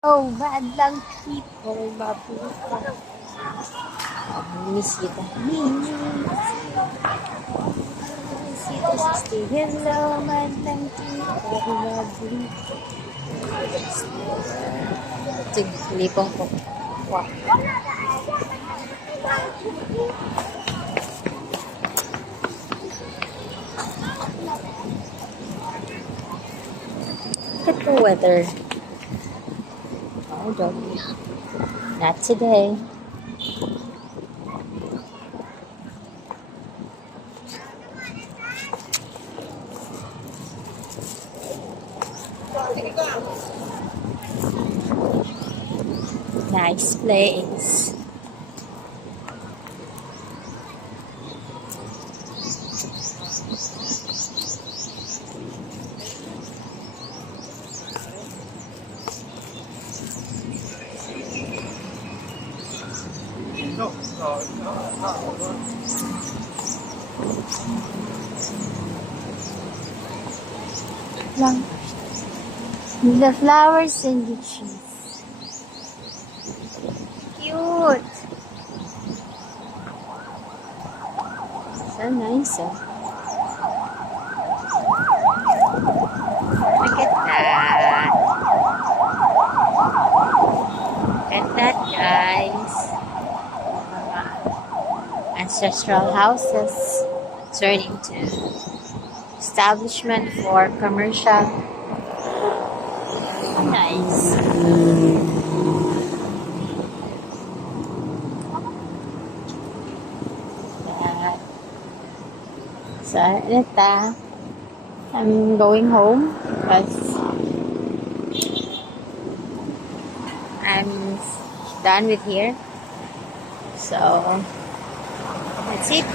Oh, bad lang people, mabuka. Miss you. Miss you to sister. Hello, bad lang people, mabuka. Sige, lipong ko. Wow. Look at the weather. Oh, doggy. Not today. Nice place. Lang. The flowers and the trees. Cute. So nice, oh. Look at that. Look at that, guys. Ancestral houses turning to establishment for commercial. Nice. So, ito. I'm going home because I'm done with here. So, that's it.